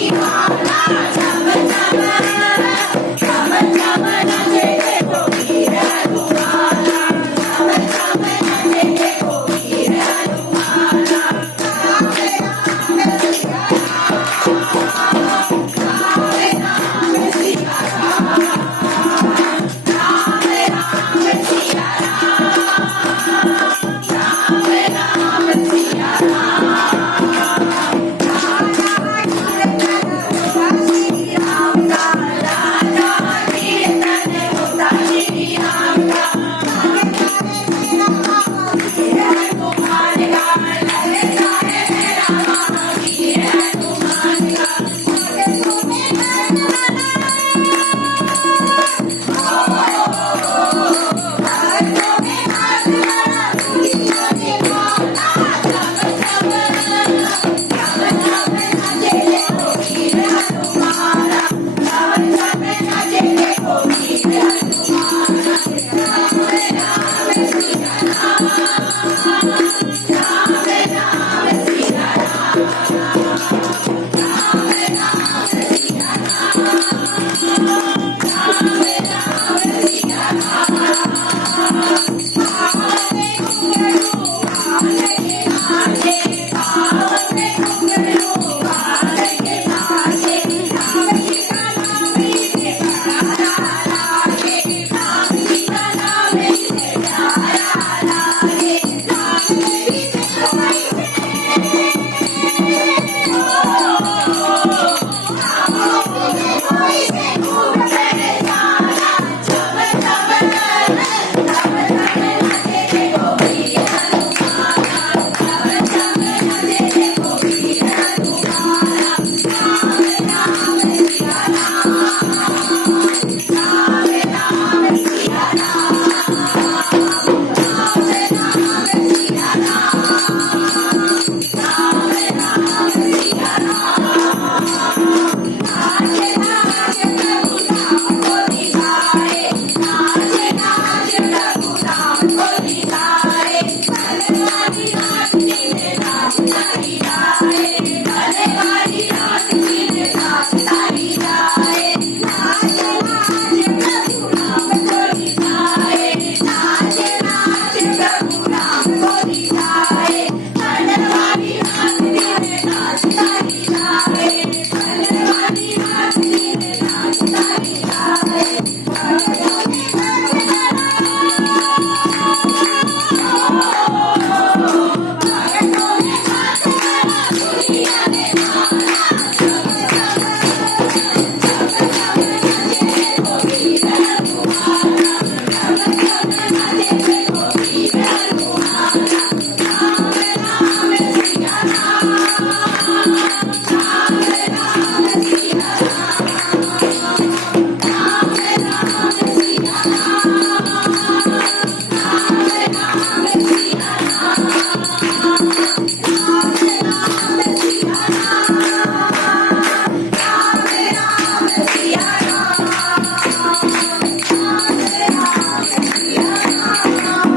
Be alive.